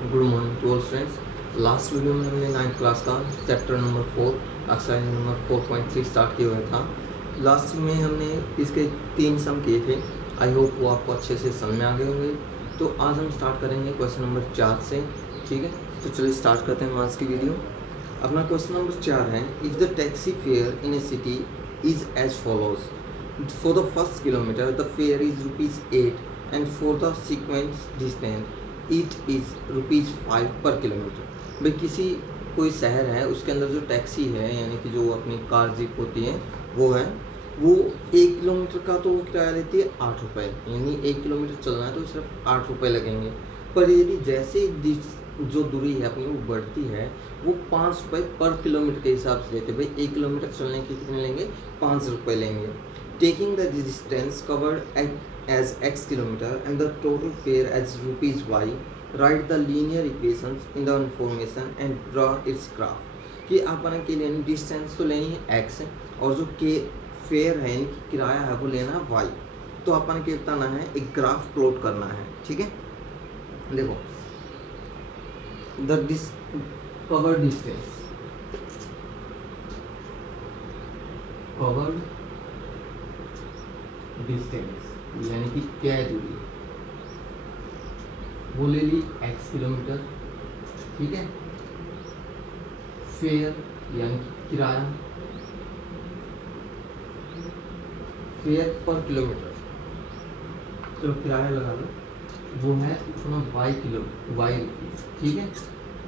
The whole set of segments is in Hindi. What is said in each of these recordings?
Good morning to all students. Last video में हमने 9th क्लास का chapter number 4 exercise number 4.3 start किया हुआ था। लास्ट में हमने इसके 3 सम किए थे। आई होप वो आपको अच्छे से समझ में आ गए होंगे। तो आज हम स्टार्ट करेंगे क्वेश्चन नंबर 4 से। ठीक है, तो चलिए स्टार्ट करते हैं आज की वीडियो। अपना क्वेश्चन नंबर 4 है, if the taxi fare in a city is as follows. For the first kilometer, the fare is ₹8, and for the sequence distance, it is ₹5 per kilometer। भाई किसी कोई शहर है, उसके अंदर जो टैक्सी है यानी कि जो अपनी कार जीप होती है वो है, वो 1 किलोमीटर का तो किराया लेती है 8 रुपये, यानी 1 किलोमीटर चलना है तो सिर्फ 8 रुपये लगेंगे। पर यदि जैसे जो दूरी है अपनी वो बढ़ती है, वो 5 रुपये पर किलोमीटर के हिसाब से लेते हैं। भाई 1 किलोमीटर चलने के कितने लेंगे? 5 रुपये लेंगे। Taking the distance covered as x kilometer and the total fare as ₹y, write the linear equations in the information and draw its graph। कि आपने के लिए डिस्टेंस तो लेनी है x और जो के फेयर है यानी कि किराया है वो लेना है y। तो अपन के बताना है, एक ग्राफ प्लॉट करना है। ठीक है, देखो the covered distance, covered distance यानी कि क्या दूरी, वो ले ली x किलोमीटर। ठीक है, फेयर यानी कि किराया, फेयर पर किलोमीटर, चलो किराया लगा लो, वो है अपना y रुपीज। ठीक है,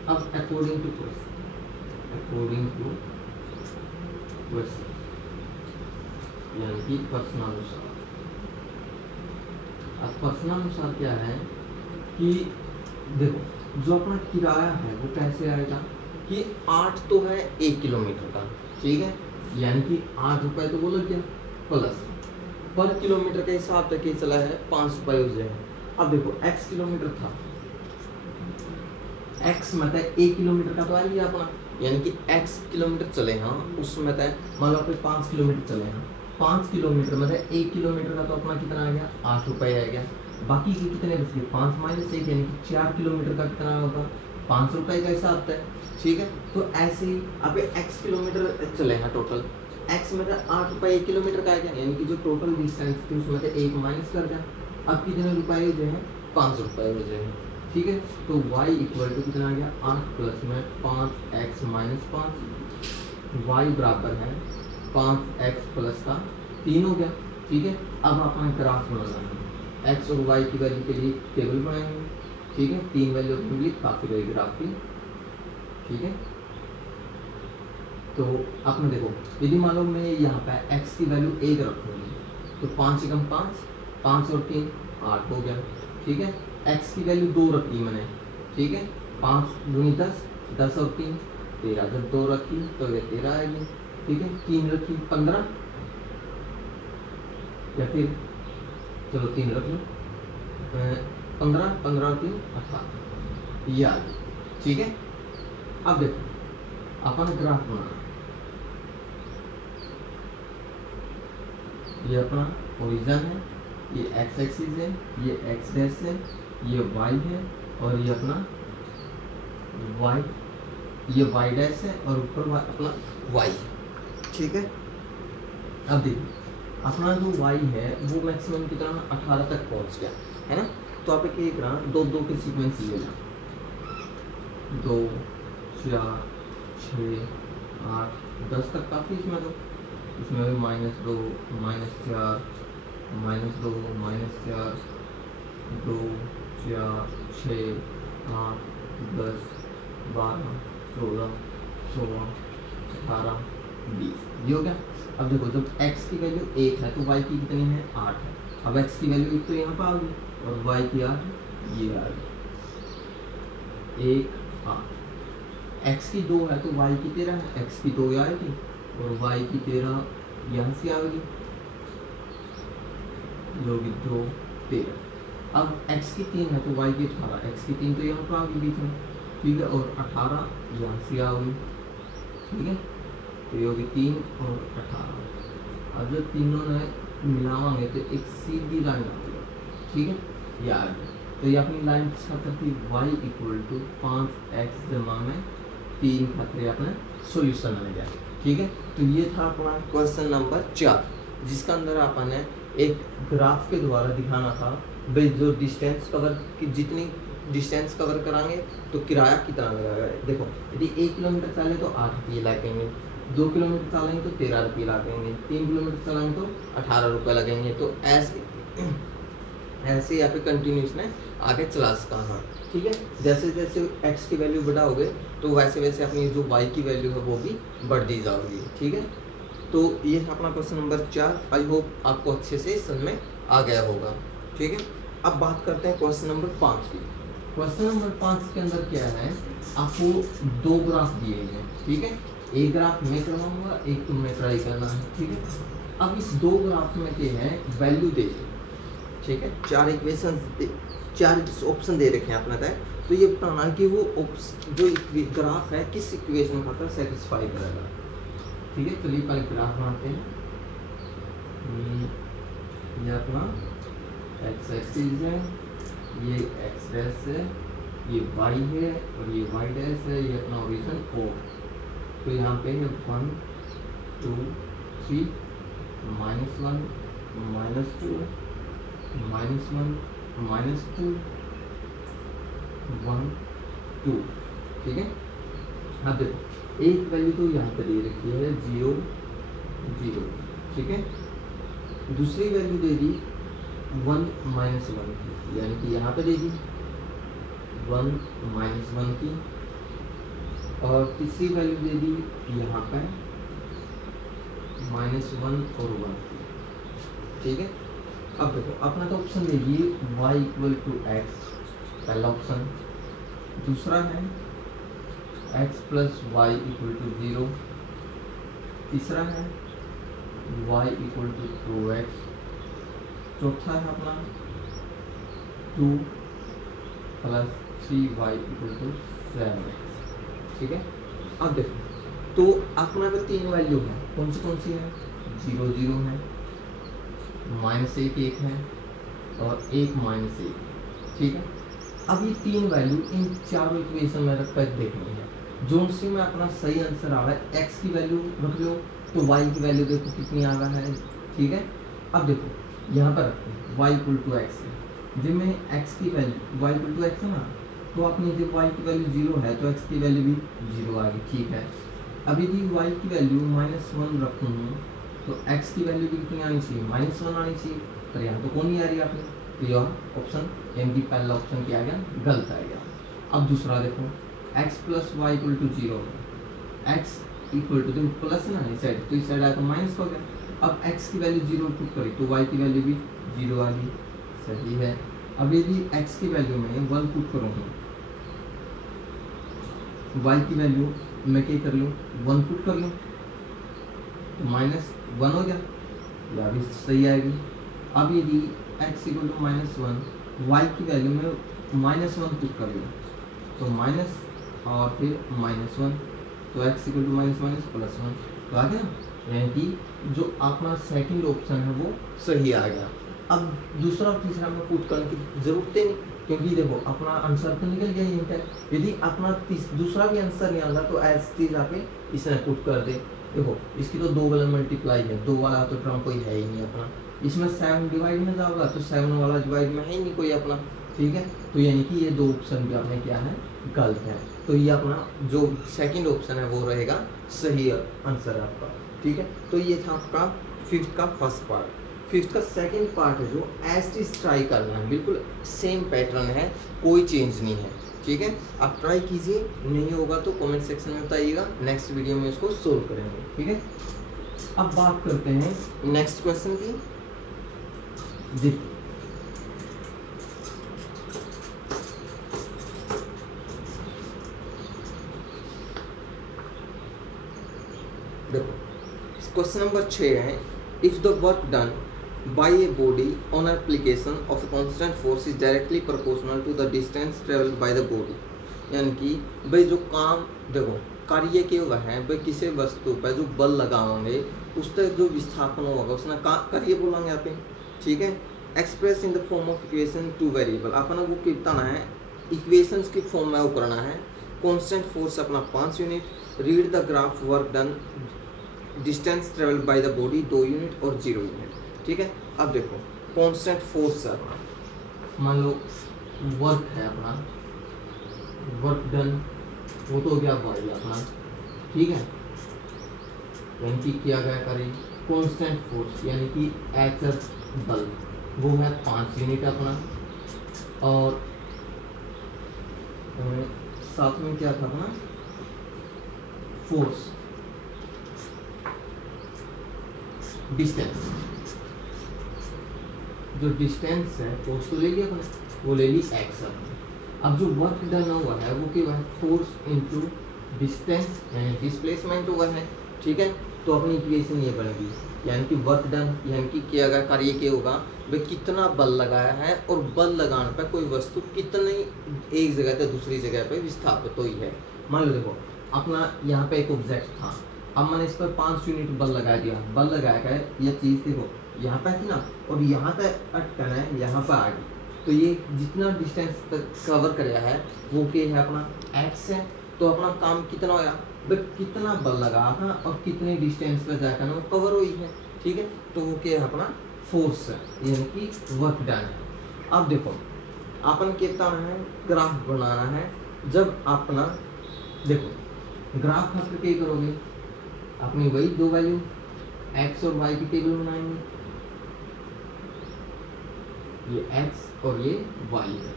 अब अकॉर्डिंग टू क्वेश्चन यानी कि प्रश्नानुसार। अब प्रश्नानुसार क्या है कि देखो जो अपना किराया है वो कैसे आएगा कि 8 तो है 1 किलोमीटर का। ठीक है, यानी कि 8 रुपये तो वो लग गया, प्लस पर किलोमीटर के हिसाब तक ये चला है 5 रुपये हो जाए। अब देखो x किलोमीटर था, x मतलब 1 किलोमीटर का तो आ गया अपना, यानी कि x किलोमीटर चले हाँ उसमें तय मान लो आप 5 किलोमीटर चले हाँ, 5 किलोमीटर मतलब 1 किलोमीटर का तो अपना कितना आ गया? 8 रुपये आ गया। बाकी के कितने बच गए? 5 माइनस 1 यानी कि 4 किलोमीटर का कितना होगा? 5 रुपये का हिसाब है। ठीक है, तो ऐसे ही आप x किलोमीटर चले हैं टोटल, x मतलब 8 रुपये 1 किलोमीटर का आ गया, यानी कि जो टोटल डिस्टेंस थी उसमें से 1 माइनस कर दिया। अब कितने रुपये हो जाए? 5 रुपये हो जाए। ठीक है, तो y इक्वल टू कितना आ गया? 8 प्लस में 5x माइनस 5, y बराबर है 5x प्लस का 3 हो गया। ठीक है, अब अपना ग्राफ बनाना है, x और y की वैल्यू के लिए टेबल बनाएंगे। ठीक है, 3 वैल्यू मिली काफ़ी रहेगी ग्राफ की। ठीक है, तो आपने देखो यदि मान लो मैं यहाँ पे x की वैल्यू 1 रखूँगी तो 5 एकम 5, 5 और 3 8 हो गया। ठीक है, x की वैल्यू 2 रखी मैंने। ठीक है, 5 दूनी 10, 10 और 3 13, जब 2 रखी तो ये 13 आएगी। ठीक है, 3 रखी 15, या फिर चलो 3 रख लो, 15, 15 और 3 18, ये आ गई। ठीक है, अब देखो अपन ग्राफ बनाना, ये अपना ओरिजिन है, ये x एक्सिस है, ये x डैश है, ये y है और ये अपना y, ये y डैश है और ऊपर अपना y। ठीक है, अब देखिए अपना जो y है वो मैक्सिमम कितना 18 तक पहुंच गया है ना। तो आप एक ना 2-2 के सीक्वेंस ले लें, 2 4 6 8 10 तक काफ़ी, इसमें तो इसमें भी -2 -4 -2 -4 2 4 6 8 10 12 14 16 18 20, ये हो गया। अब देखो जब x की वैल्यू 1 है तो y की कितनी है? 8 है। अब x की वैल्यू 1 तो यहाँ पर आ गई और y की 8 है, ये आ गई 1 8। x की 2 है तो y की 13 है, x की 2 आएगी और y की 13 यहाँ से आएगी, जो कि 2 13। अब x की 3 है तो y की 18, x की 3 तो यहाँ पर आ गई बीच में। ठीक है, और 18 यहाँ से आ गई। ठीक है, तो ये होगी 3 और 18। अब जब तीनों ने मिलावाएंगे तो एक सीधी लाइन आएगी। ठीक है, ये आ गई। तो ये अपनी लाइन क्या करती y इक्वल टू 5x जमा में 3 खातिर अपना सॉल्यूशन आ गया। ठीक है, तो ये था अपना क्वेश्चन नंबर 4, जिसका अंदर अपन ने एक ग्राफ के द्वारा दिखाना था भाई जो डिस्टेंस कवर की जितनी डिस्टेंस कवर कराएंगे तो किराया कितना लगेगा। देखो यदि 1 किलोमीटर चले तो 8 रुपये लगेंगे, 2 किलोमीटर चलेंगे तो 13 रुपये लगेंगे, 3 किलोमीटर चलेंगे तो 18 रुपये लगेंगे। तो ऐसे यहाँ पे कंटिन्यूस में आगे चला सका। हाँ ठीक है, जैसे जैसे x की वैल्यू बढ़ाओगे तो वैसे वैसे अपनी जो y की वैल्यू है वो भी बढ़ती जाओगी। ठीक है, तो ये था अपना क्वेश्चन नंबर 4। आई होप आपको अच्छे से समझ में आ गया होगा। ठीक है, अब बात करते हैं क्वेश्चन नंबर 5 की। क्वेश्चन नंबर 5 के अंदर क्या है, आपको 2 ग्राफ दिए हैं। ठीक है, एक ग्राफ मैं करवाऊंगा, एक तुम्हें ट्राई करना है। ठीक है, अब इस 2 ग्राफ में क्या है, वैल्यू दे दी। ठीक है, 4 इक्वेशन 4 ऑप्शन दे रखे हैं अपना तय। तो ये बताना कि वो जो ग्राफ है किस इक्वेशन का सेटिस्फाई करेगा। ठीक है, चलिए पहले ग्राफ बनाते हैं। ये अपना एक्स एक्सिस है, ये एक्स डैश है, ये वाई है और ये वाई डैश है, ये अपना ओरिजिन O। तो यहाँ पे है 1 2 3 -1 -2 -1 -2 1 2। ठीक है, अब देखो एक वैल्यू तो यहाँ पे दे रखी है 0 0। ठीक है, दूसरी वैल्यू दे दी 1 -1 की, यानी कि यहाँ पे दे दी 1 -1 की, और तीसरी वैल्यू दे दी यहाँ पे -1 और 1 की। ठीक है, अब देखो अपना तो ऑप्शन दे दिए y इक्वल टू एक्स, पहला ऑप्शन। दूसरा है x plus y equal to 0। तीसरा है y इक्वल टू 2x। चौथा है अपना 2 plus 3y equal to 7x। ठीक है, अब देखो तो अपना पे 3 वैल्यू है, कौन सी है, 0 0 है, -1 1 है और 1 -1। ठीक है, अब ये 3 वैल्यू इन चारों इक्वेशन में रख कर देखनी है। जो उनसे में अपना सही आंसर आ रहा है, x की वैल्यू रख लो तो y की वैल्यू देखो कितनी आ रहा है। ठीक है, अब देखो यहाँ पर रखते हैं y इक्वल टू एक्स है, जिनमें x की value y equal to x है ना, तो अपनी जब y की वैल्यू 0 है तो x की वैल्यू भी 0 आ गई। ठीक है, अब यदि y की वैल्यू -1 रखूँ तो x की वैल्यू भी कितनी आनी चाहिए, -1 आनी चाहिए। पर यहाँ तो कौन नहीं आ रही आपने, तो यह ऑप्शन यानी कि पहला ऑप्शन क्या आ गया, गलत आ गया। अब दूसरा देखो x plus y equal to 0 है, x इक्वल टू देखो प्लस है ना इस साइड, तो इस साइड आया तो माइनस हो गया। अब x की वैल्यू 0 पुट करी तो y की वैल्यू भी 0 आ गई, सही है। अब यदि x की वैल्यू में 1 पुट करूँगा, y की वैल्यू मैं क्या कर लूँ, 1 पुट कर लूँ तो -1 हो गया, यह भी सही आएगी। अब यदि x इक्वल टू -1, y की वैल्यू में -1 पुट कर लूँ तो माइनस और फिर -1, तो x इक्वल टू -1 +1 तो आ गया, यानी कि जो अपना सेकंड ऑप्शन है वो सही आ गया। अब दूसरा और तीसरा में पुट करने की जरूरत नहीं, क्योंकि देखो अपना आंसर तो निकल गया यहीं पर। यदि अपना दूसरा भी आंसर नहीं आता तो एज चीज आप इसने पुट कर दे। देखो इसकी तो 2 वाला मल्टीप्लाई है, 2 वाला तो टर्म कोई है ही नहीं अपना, इसमें 7 डिवाइड में जाओगा तो 7 वाला डिवाइड में है ही नहीं कोई अपना। ठीक है, तो यानी कि ये 2 ऑप्शन भी आपने क्या है, गलत है। तो ये अपना जो सेकंड ऑप्शन है वो रहेगा सही आंसर आपका। ठीक है, तो ये था आपका 5th का फर्स्ट पार्ट। 5th का सेकंड पार्ट है जो एज इज ट्राई करना है, बिल्कुल सेम पैटर्न है, कोई चेंज नहीं है। ठीक है, आप ट्राई कीजिए, नहीं होगा तो कमेंट सेक्शन में बताइएगा, नेक्स्ट वीडियो में इसको सोल्व करेंगे। ठीक है, अब बात करते हैं नेक्स्ट क्वेश्चन की। देखिए देखो क्वेश्चन नंबर 6 है, if the work done by a body on application of a constant force is directly proportional to the distance travelled by the body. यानी कि भाई जो काम देखो कार्य के वह है भाई किसी वस्तु पर जो बल लगाओगे उस तक जो विस्थापन होगा उसने कार्य बोलेंगे आप। ठीक है, express in the form of equation two variable, अपना वो बताना है इक्वेशंस की फॉर्म में वो करना है। कांस्टेंट फोर्स अपना 5 unit, read the graph work done, distance travelled by the body 2 unit और 0 यूनिट। ठीक है, अब देखो कांस्टेंट फोर्स है अपना, मान लो वर्क है अपना, वर्क डन वो तो हो गया वाई अपना, ठीक है, यानी कि किया गया कार्य। कांस्टेंट फोर्स यानी कि एच बल वो है 5 यूनिट अपना, और साथ में क्या था अपना फोर्स, डिस्टेंस, जो डिस्टेंस है फोर्स तो ले लिया अपने, वो ले ली एक्स अपने। अब जो वर्क डन हुआ है वो क्या है, फोर्स इनटू डिस्टेंस यानी डिस्प्लेसमेंट हुआ है। ठीक है, तो अपनी इक्वेशन ये बनेगी, यानी कि वर्क डन यानी कि किया गया कार्य क्या होगा भाई, कितना बल लगाया है और बल लगाने पर कोई वस्तु कितनी एक जगह से दूसरी जगह पे विस्थापित हुई है। मान लो देखो अपना यहाँ पे एक ऑब्जेक्ट था, अब मैंने इस पर 5 यूनिट बल लगा दिया, बल लगाया गया यह चीज़ देखो यहाँ पे थी ना, और यहाँ तक अटकन है, यहाँ पर आ गई, तो ये जितना डिस्टेंस तक कवर कराया है वो क्या है अपना एक्स है। तो अपना काम कितना होया भाई, कितना बल लगा था और कितने डिस्टेंस पर जाकर वो कवर हुई है। ठीक है, तो वो क्या है अपना फोर्स है, यानी कि वर्क डन है। अब देखो अपन कहता है ग्राफ बनाना है, जब अपना देखो ग्राफ खातर क्या करोगे, अपनी वही दो वैल्यू एक्स और वाई की टेबल बनाएंगे, ये x और ये y है,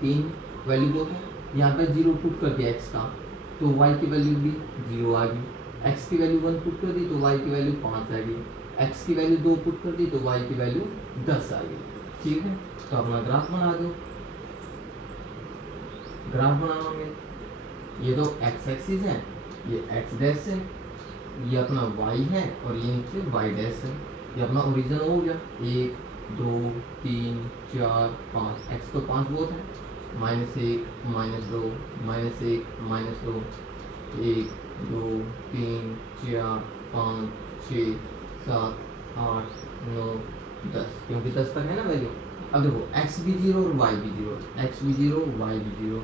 3 वैल्यू दो है, यहाँ पे 0 पुट कर दिया x का तो y की वैल्यू भी 0 आ गई, x की वैल्यू 1 पुट कर दी तो y की वैल्यू 5 आ गई, x की वैल्यू 2 पुट कर दी तो y की वैल्यू 10 आ गई। ठीक है, तो अपना ग्राफ बना दो, ग्राफ बनाओगे, ये तो x एक्सिस है, ये x डैश है, ये अपना y है और ये नीचे y डैश है, ये अपना ओरिजिन हो गया 1 2 3 4 5, एक्स तो 5 बहुत है, -1 -2 -1 -2 1 2 3 4 5 6 7 8 9 10, क्योंकि 10 तक है ना वैल्यू। अब देखो एक्स भी 0 और वाई भी 0, एक्स भी 0 वाई भी 0,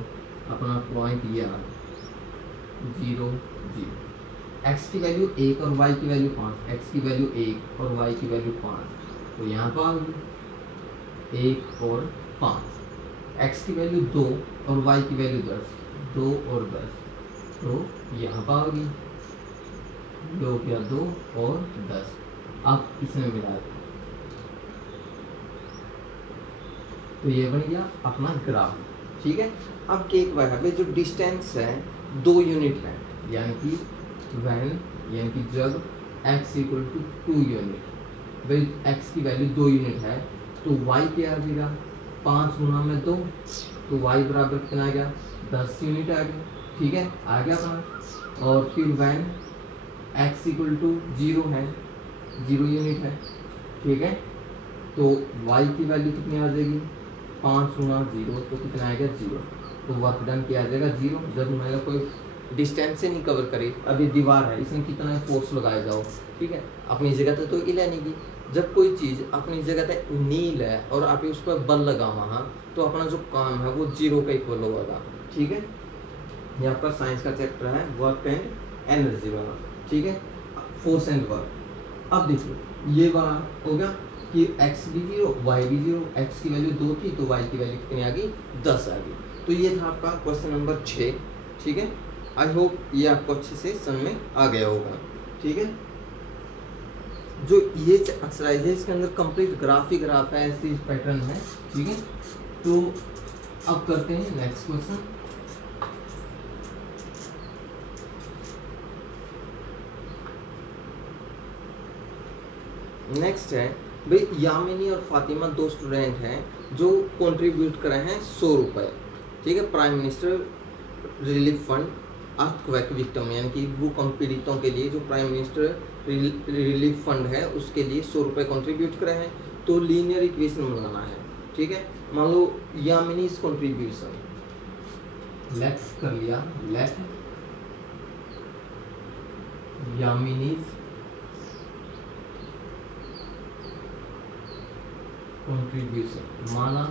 अपना पॉइंट ये आ 0 0, एक्स की वैल्यू 1 और वाई की वैल्यू 5, एक्स की वैल्यू 1 और वाई की वैल्यू 5, तो यहाँ पर आ गई 1 और 5, x की वैल्यू 2 और y की वैल्यू 10, 2 और 10, तो यहाँ पर आ गई 2 क्या 2 और 10। अब इसमें मिला तो ये बन गया अपना ग्राफ। ठीक है, अब केक बाय है जो डिस्टेंस है 2 यूनिट है, यानी कि वैन यानी कि जब x इक्वल टू 2 यूनिट, भाई x की वैल्यू 2 यूनिट है तो y क्या आ जाएगा 5 गुना में 2, तो y बराबर कितना आ गया 10 यूनिट आ गया। ठीक है, आ गया अपना, और फिर वैन x इक्वल टू 0 है, 0 यूनिट है। ठीक है, तो y की वैल्यू कितनी आ जाएगी 5 गुना 0, तो कितना आएगा 0, तो वर्क डन क्या आ जाएगा 0। जब हमारा कोई डिस्टेंस से नहीं कवर करे, अब ये दीवार है इसमें कितना फोर्स लगाया जाओ, ठीक है, अपनी जगह तो ही लेने की। जब कोई चीज़ अपनी जगह पे नील है और आप उस पर बल लगावा हाँ, तो अपना जो काम है वो 0 का इक्वल होगा। ठीक है, ये आपका साइंस का चैप्टर है वर्क एंड एनर्जी वाला। ठीक है, फोर्स एंड वर्क। अब देखिए ये वाला हो गया कि x भी 0 y भी 0, x की वैल्यू 2 थी तो y की वैल्यू कितनी आ गई 10 आ गई। तो ये था आपका क्वेश्चन नंबर 6। ठीक है, आई होप ये आपको अच्छे से समझ में आ गया होगा। ठीक है, जो ये एक्सरसाइज है इसके अंदर कंप्लीट ग्राफ ही ग्राफ है, ऐसी पैटर्न है। ठीक है, तो अब करते हैं नेक्स्ट क्वेश्चन। नेक्स्ट है भाई यामिनी और फातिमा 2 स्टूडेंट हैं जो कंट्रीब्यूट करे हैं 100 रुपये। ठीक है, prime minister relief fund earthquake victim यानी कि भूकंप पीड़ितों के लिए जो प्राइम मिनिस्टर रिलीफ फंड है उसके लिए 100 रुपये कंट्रीब्यूट करे हैं। तो लीनियर इक्वेशन बनाना है। ठीक है, मान लो यामिनीज कंट्रीब्यूशन लेट्स कर लिया, लेट यामिनीज कंट्रीब्यूशन, माना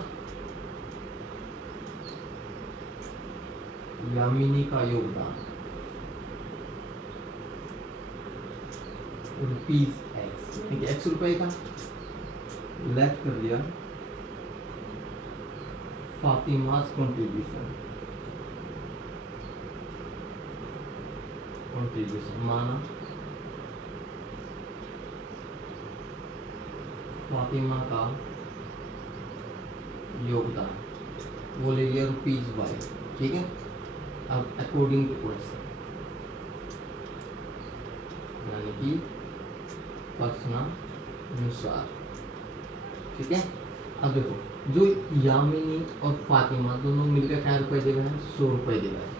यामिनी का योगदान ₹x, ठीक है, ₹x का। लेट कर दिया फातिमा's कंट्रीब्यूशन, माना फातिमा का योगदान, वो ले लिया ₹y, ठीक है। अब अकॉर्डिंग टू क्वेश्चन, यानी कि प्रश्नानुसार, ठीक है। अब देखो, जो यामिनी और फातिमा दोनों मिलकर क्या रुपए दे रहे हैं, ₹100 दे रहे हैं,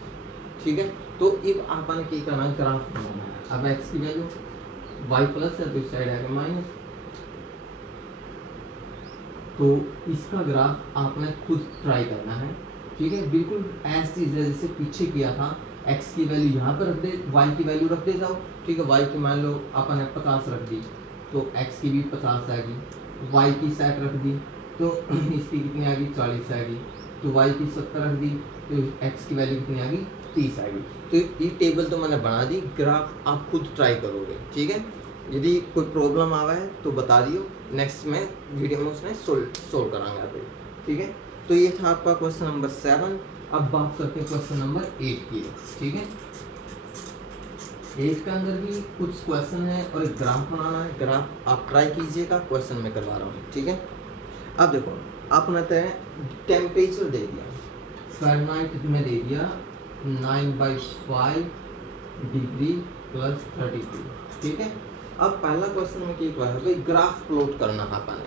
ठीक है। तो अब आपने क्या करना है, ग्राफ बनाना है। अब x की वैल्यू y प्लस है तो इस साइड आएगा माइनस, तो इसका ग्राफ आपने खुद ट्राई करना है, ठीक है। बिल्कुल ऐसी चीज है जैसे पीछे किया था, x की वैल्यू यहाँ पर रख दे, y की वैल्यू रख दे जाओ, ठीक है। y की मान लो आपने 50 रख दी तो x की भी 50 आएगी, y की 60 रख दी तो इसकी कितनी आ गई, 40 आएगी, तो y की 70 रख दी तो x की वैल्यू कितनी आ गई, 30 आएगी। तो ये टेबल तो मैंने बना दी, ग्राफ आप खुद ट्राई करोगे, ठीक है। यदि कोई प्रॉब्लम आवा है तो बता दियो, नेक्स्ट में वीडियो में उसने सोल्व करांगे आप, ठीक है। तो ये था आपका क्वेश्चन नंबर 7। अब बात करते हैं क्वेश्चन नंबर 8 की, ठीक है। 8 के अंदर भी कुछ क्वेश्चन है और एक ग्राफ बनाना है। ग्राफ आप ट्राई कीजिएगा, क्वेश्चन में करवा रहा हूँ, ठीक है। अब देखो, आपने टेम्परेचर दे दिया, फ़ारेनहाइट में दे दिया 9/5 डिग्री प्लस 32, ठीक है। अब पहला क्वेश्चन में क्या है भाई, ग्राफ प्लॉट करना है अपन।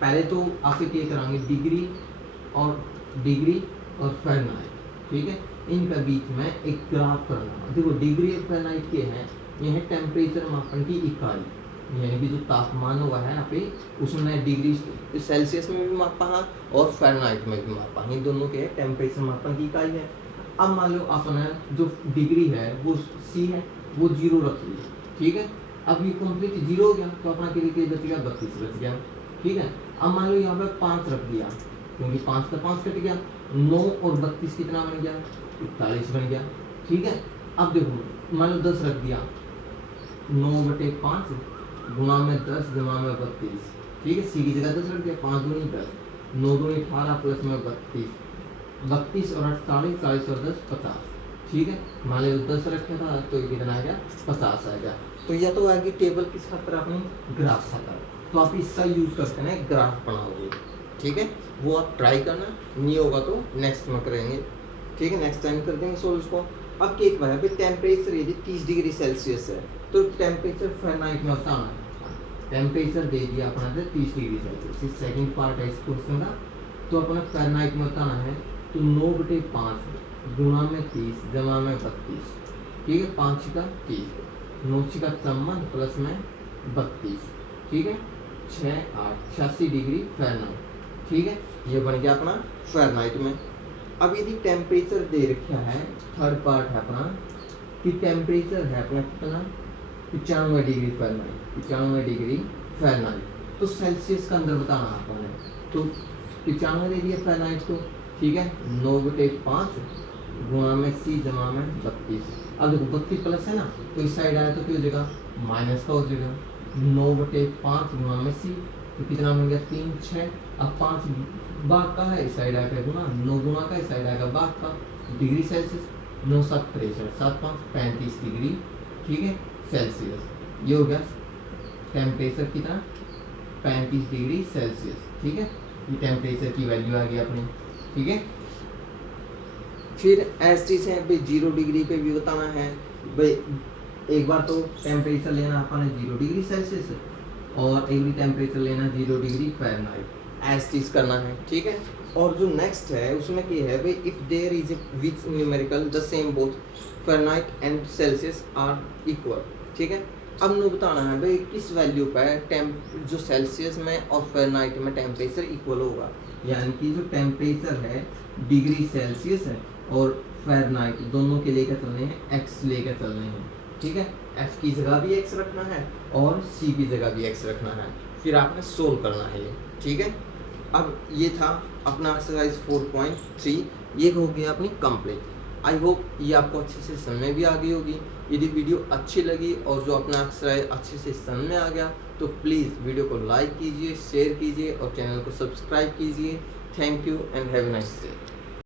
पहले तो आप क्या कराएंगे, डिग्री और फ़ारेनहाइट, ठीक है, इनका बीच में एक ग्राफ करना है। देखो डिग्री और फ़ारेनहाइट के हैं, यह है टेम्परेचर मापन की इकाई, यानी कि जो तापमान हुआ है यहाँ पे उसमें डिग्री सेल्सियस में भी मापा है और फ़ारेनहाइट में भी मापा है, इन दोनों के टेम्परेचर मापन की इकाई है। अब मान लो अपना जो डिग्री है वो C है, वो 0 रख लिया, ठीक है। अब ये कंप्लीट 0 हो गया तो अपना के लिए बच गया 32 बच गया, ठीक है। अब मान लो यहाँ पे 5 रख दिया, क्योंकि 5 का 5 कट गया, 9 और 32 कितना बन गया, 41 बन गया, ठीक है। अब देखो मान लो 10 रख दिया, 9/5 गुणा में 10 जमा में 32, ठीक है। C की जगह 10 रख दिया, 5 दूनी 10, 9 दूनी 18 प्लस में 32 और 8 40, 40 और 10 50, ठीक है। मान लो 10 रखा था तो ये कितना आ गया, 50 आ गया। तो यह तो आगे टेबल किस खातर, अपनी ग्राफ खातर, तो आप इसका यूज करते हैं ग्राफ बनाओगे, ठीक है। वो आप ट्राई करना, नहीं होगा तो नेक्स्ट में करेंगे, ठीक है, नेक्स्ट टाइम कर देंगे सोल्व उसको। अब केक है भाई, टेम्परेचर यदि 30 डिग्री सेल्सियस है तो टेम्परेचर फ़ारेनहाइट में होता है, टेम्परेचर दे दिया अपना 30 डिग्री सेल्सियस, सेकंड पार्ट है इस क्वेश्चन का। तो अपना फ़ारेनहाइट में बताना है, तो 9/5 गुणा में 30 जमा में 32, ठीक है, 5 का 30, 9 का 54 प्लस में 32, ठीक है, 6 8 86 डिग्री फ़ारेनहाइट, ठीक है। ये बन गया अपना फ़ारेनहाइट में। अब यदि टेम्परेचर दे रखा है, थर्ड पार्ट है अपना कि टेम्परेचर है अपना कितना, 95 डिग्री फ़ारेनहाइट, 95 डिग्री फ़ारेनहाइट, तो सेल्सियस का अंदर बताना अपन है, तो 95 दे दिया फ़ारेनहाइट को, ठीक है, 9/5 गुणा में C जमा में 32। अब देखो 32 प्लस है ना, तो इस साइड आया तो क्या हो जाएगा, माइनस का हो जाएगा, 9/5 गुणा में C, तो कितना बन गया, 3 6। अब 5 भाग का है, इस साइड आएगा गुना, 9 गुना का इस साइड आएगा भाग का, डिग्री सेल्सियस, 9 7 63, 7 5 35 डिग्री, ठीक है, सेल्सियस। ये हो गया टेम्परेचर कितना, 35 डिग्री सेल्सियस, ठीक है। ये टेम्परेचर की वैल्यू आ गई अपनी, ठीक है। फिर ऐसी चीज़ है भाई, 0 डिग्री पे भी बताना है भाई। एक बार तो टेम्परेचर लेना अपन 0 डिग्री सेल्सियस और एक भी टेम्परेचर लेना 0 डिग्री फ़ारेनहाइट, ऐसी चीज़ करना है, ठीक है। और जो नेक्स्ट है उसमें क्या है भाई, if there is a which numerical the same both Fahrenheit and Celsius are equal, ठीक है। अब नो बताना है भाई किस वैल्यू पर जो सेल्सियस में और फ़ारेनहाइट में टेम्परेचर इक्वल होगा, यानी कि जो टेम्परेचर है डिग्री सेल्सियस है और फ़ारेनहाइट दोनों के लेकर चलने हैं, x लेकर चलने हैं, ठीक है। f की जगह भी x रखना है और c की जगह भी x रखना है, फिर आपने सोल्व करना है ये। ठीक है। अब ये था अपना एक्सरसाइज 4.3, ये हो गया अपनी कंप्लीट। आई होप ये आपको अच्छे से समझ में भी आ गई होगी। यदि वीडियो अच्छी लगी और जो अपना एक्सरसाइज अच्छे से समझ में आ गया तो प्लीज़ वीडियो को लाइक कीजिए, शेयर कीजिए और चैनल को सब्सक्राइब कीजिए। Thank you and have a nice day.